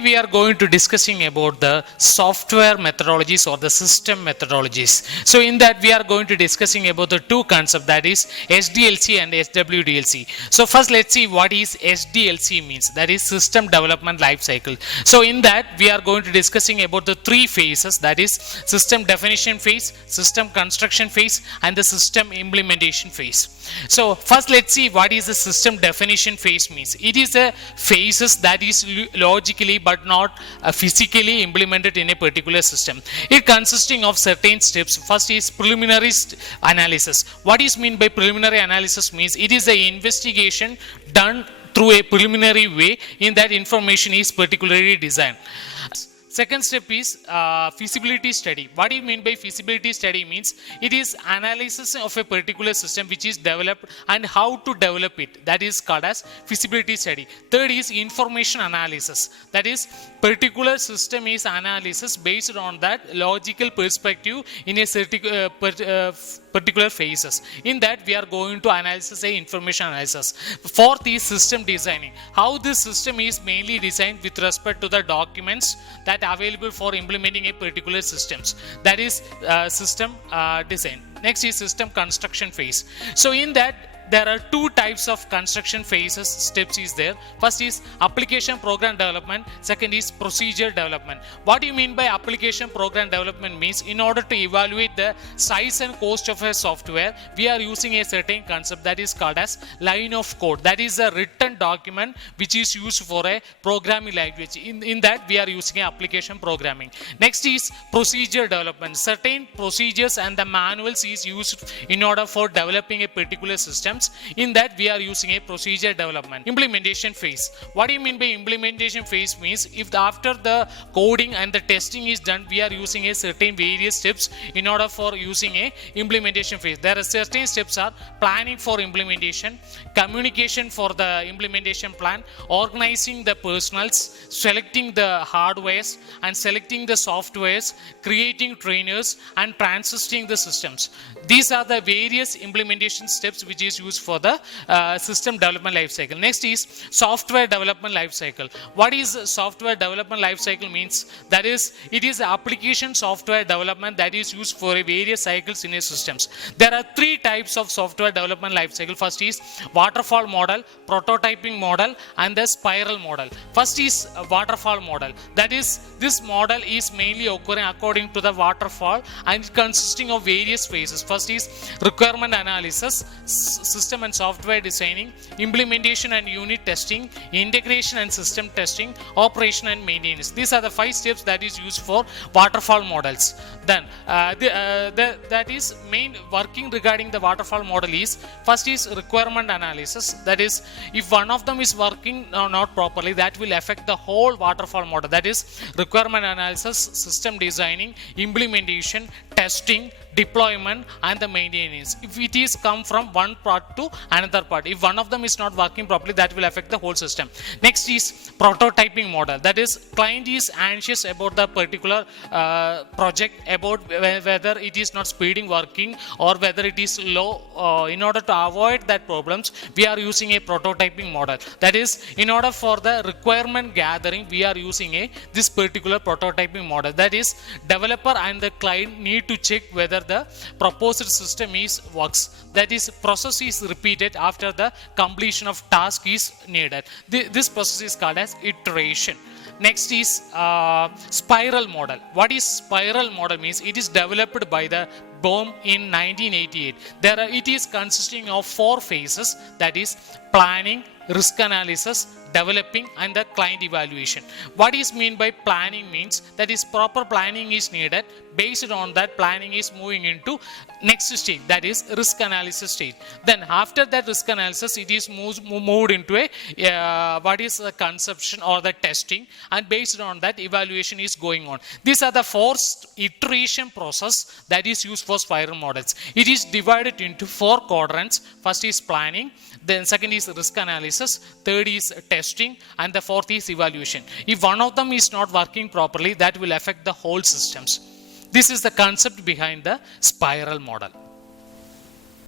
Today we are going to discussing about the software methodologies or the system methodologies. So in that we are going to discussing about the two concepts, that is SDLC and SWDLC. So first let's see what is SDLC means, that is system development life cycle. So in that we are going to discussing about the three phases, that is system definition phase, system construction phase and the system implementation phase. So first let's see what is the system definition phase means. It is a phases that is logically but not physically implemented in a particular system. It consisting of certain steps. First is preliminary analysis. What is mean by preliminary analysis means it is a investigation done through a preliminary way in that information is particularly designed. Second step is feasibility study. What do you mean by feasibility study means it is analysis of a particular system which is developed and how to develop it, that is called as feasibility study. Third is information analysis, that is particular system is analysis based on that logical perspective in a particular phases. In that we are going to analysis a information analysis. Fourth is system designing, how this system is mainly designed with respect to the documents that are available for implementing a particular systems, that is system design. Next is system construction phase. So in that there are two types of construction phases steps is there. First is application program development, second is procedure development. What do you mean by application program development means in order to evaluate the size and cost of a software we are using a certain concept that is called as line of code, that is a written document which is used for a programming language. In that we are using application programming. Next is procedure development, certain procedures and the manuals is used in order for developing a particular system. In that we are using a procedure development. Implementation phase. What do you mean by implementation phase means if after the coding and the testing is done we are using a certain various steps in order for using a implementation phase. There are certain steps are planning for implementation, communication for the implementation plan, organizing the personals, selecting the hardwares and selecting the softwares, creating trainers and transitioning the systems. These are the various implementation steps which is used for the system development life cycle. Next is software development life cycle. What is software development life cycle means, that is it is application software development that is used for various cycles in a systems. There are three types of software development life cycle. First is waterfall model, prototyping model and the spiral model. First is waterfall model, that is this model is mainly occurring according to the waterfall and consisting of various phases. First is requirement analysis, system and software designing, implementation and unit testing, integration and system testing, operation and maintenance. These are the 5 steps that is used for waterfall models. Then that is main working regarding the waterfall model is first is requirement analysis, that is if one of them is working not properly that will affect the whole waterfall model, that is requirement analysis, system designing, implementation, testing, deployment and the maintenance. If it is come from one part to another part, if one of them is not working properly that will affect the whole system. Next is prototyping model, that is client is anxious about the particular project, about whether it is not speeding working or whether it is low. In order to avoid that problems we are using a prototyping model, that is in order for the requirement gathering we are using this particular prototyping model, that is developer and the client need to check whether the proposed system is works, that is process is repeated after the completion of task is needed. This process is called as iteration. Next is spiral model. What is spiral model means it is developed by the Bohm in 1988. It is consisting of 4 phases, that is planning, risk analysis, developing and the client evaluation. What is mean by planning means that is proper planning is needed. Based on that planning is moving into next stage, that is risk analysis stage. Then after that risk analysis it is moved into a what is the conception or the testing, and based on that evaluation is going on. These are the 4 iteration process that is used for spiral models. It is divided into 4 quadrants. First is planning, then second is risk analysis, third is testing and the fourth is evaluation. If one of them is not working properly that will affect the whole systems. This is the concept behind the spiral model.